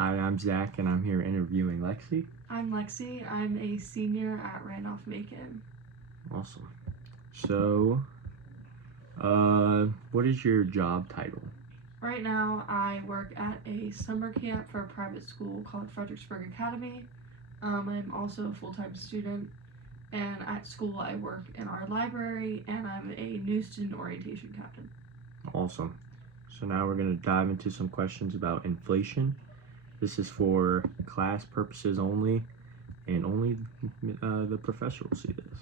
Hi, I'm Zach, and I'm here interviewing Lexi. I'm Lexi. I'm a senior at Randolph-Macon. Awesome. So, what is your job title? Right now, I work at a summer camp for a private school called Fredericksburg Academy. I'm also a full-time student, and at school, I work in our library, and I'm a new student orientation captain. Awesome. So now we're going to dive into some questions about inflation. This is for class purposes only, and only the professor will see this.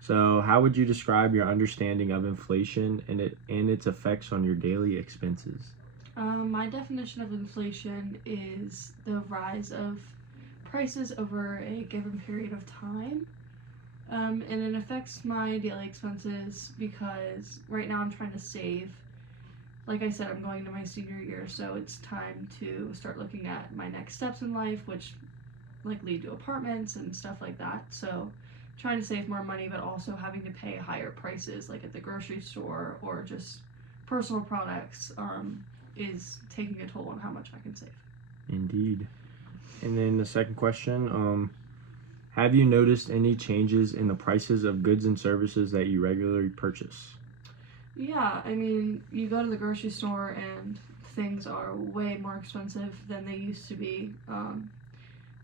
So, how would you describe your understanding of inflation and its effects on your daily expenses? My definition of inflation is the rise of prices over a given period of time. And it affects my daily expenses because right now I'm trying to save. Like I said, I'm going to my senior year, so it's time to start looking at my next steps in life, which like lead to apartments and stuff like that. So trying to save more money, but also having to pay higher prices, like at the grocery store or just personal products, is taking a toll on how much I can save. Indeed. And then the second question, have you noticed any changes in the prices of goods and services that you regularly purchase? Yeah, I mean, you go to the grocery store and things are way more expensive than they used to be.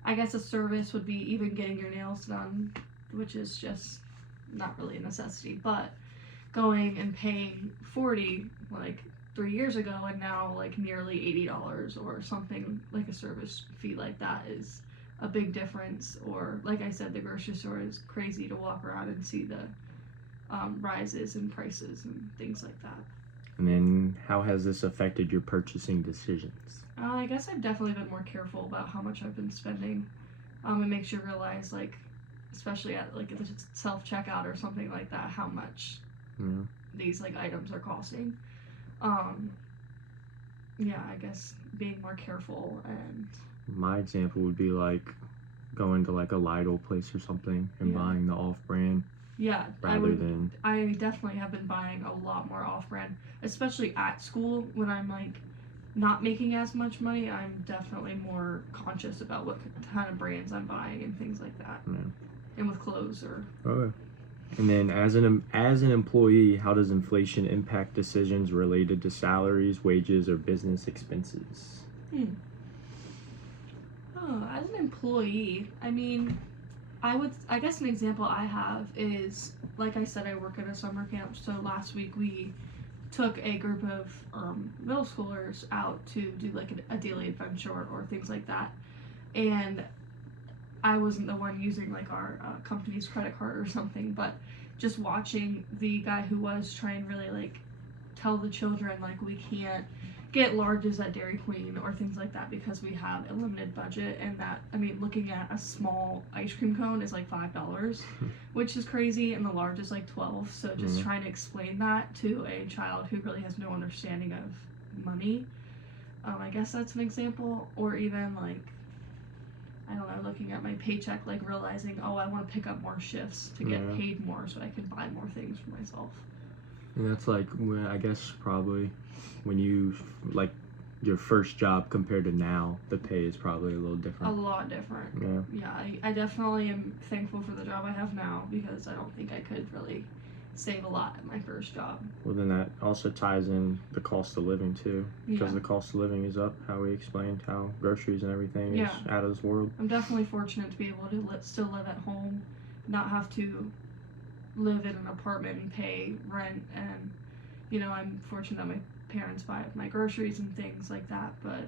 I guess a service would be even getting your nails done, which is just not really a necessity, but going and paying 40 like 3 years ago and now like nearly $80 or something like a service fee like that is a big difference. Or like I said, the grocery store is crazy to walk around and see the rises in prices and things like that. And then how has this affected your purchasing decisions? I guess I've definitely been more careful about how much I've been spending. It makes you realize, like, especially at like the self checkout or something like that, how much these like items are costing. Um, yeah, I guess being more careful. And My example would be like going to like a Lidl place or something and buying the off-brand. Yeah, than I definitely have been buying a lot more off-brand, especially at school when I'm like not making as much money. I'm definitely more conscious about what kind of brands I'm buying and things like that. Yeah. And with clothes or. Okay. And then as an employee, how does inflation impact decisions related to salaries, wages, or business expenses? Oh, as an employee, I mean, I guess an example I have is, like I said, I work at a summer camp. So last week we took a group of middle schoolers out to do like a daily adventure or things like that. And I wasn't the one using like our company's credit card or something, but just watching the guy who was trying to really like tell the children like we can't get larges at Dairy Queen or things like that because we have a limited budget. And that, I mean, looking at a small ice cream cone is like $5, which is crazy, and the large is like 12. So just trying to explain that to a child who really has no understanding of money, I guess that's an example. Or even like, I don't know, looking at my paycheck, like realizing, oh, I want to pick up more shifts to get paid more so I can buy more things for myself. And that's like, I guess probably when you like your first job compared to now, the pay is probably a little different. A lot different. Yeah, I definitely am thankful for the job I have now because I don't think I could really save a lot at my first job. Well, then that also ties in the cost of living too, because the cost of living is up. How we explained how groceries and everything is out of this world. I'm definitely fortunate to be able to still live at home, not have to live in an apartment and pay rent. And you know, I'm fortunate that my parents buy my groceries and things like that, but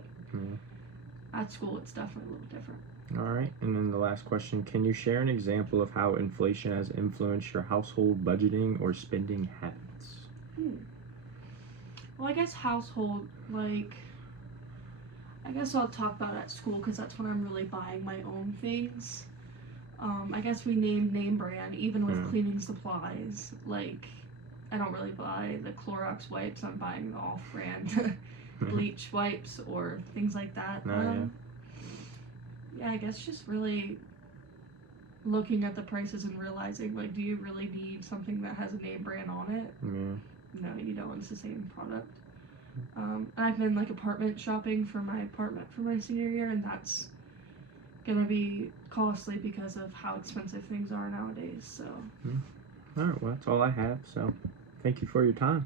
at school it's definitely a little different. All right, and then the last question, can you share an example of how inflation has influenced your household budgeting or spending habits? Well, I guess household, like, I guess I'll talk about at school because that's when I'm really buying my own things. I guess we named name brand even with cleaning supplies. Like, I don't really buy the Clorox wipes. I'm buying the off-brand bleach wipes or things like that. Yeah, I guess just really looking at the prices and realizing, like, do you really need something that has a name brand on it? No, you don't. It's the same product. And I've been like apartment shopping for my apartment for my senior year, and that's gonna be costly because of how expensive things are nowadays. So All right, well, that's all I have. So, thank you for your time.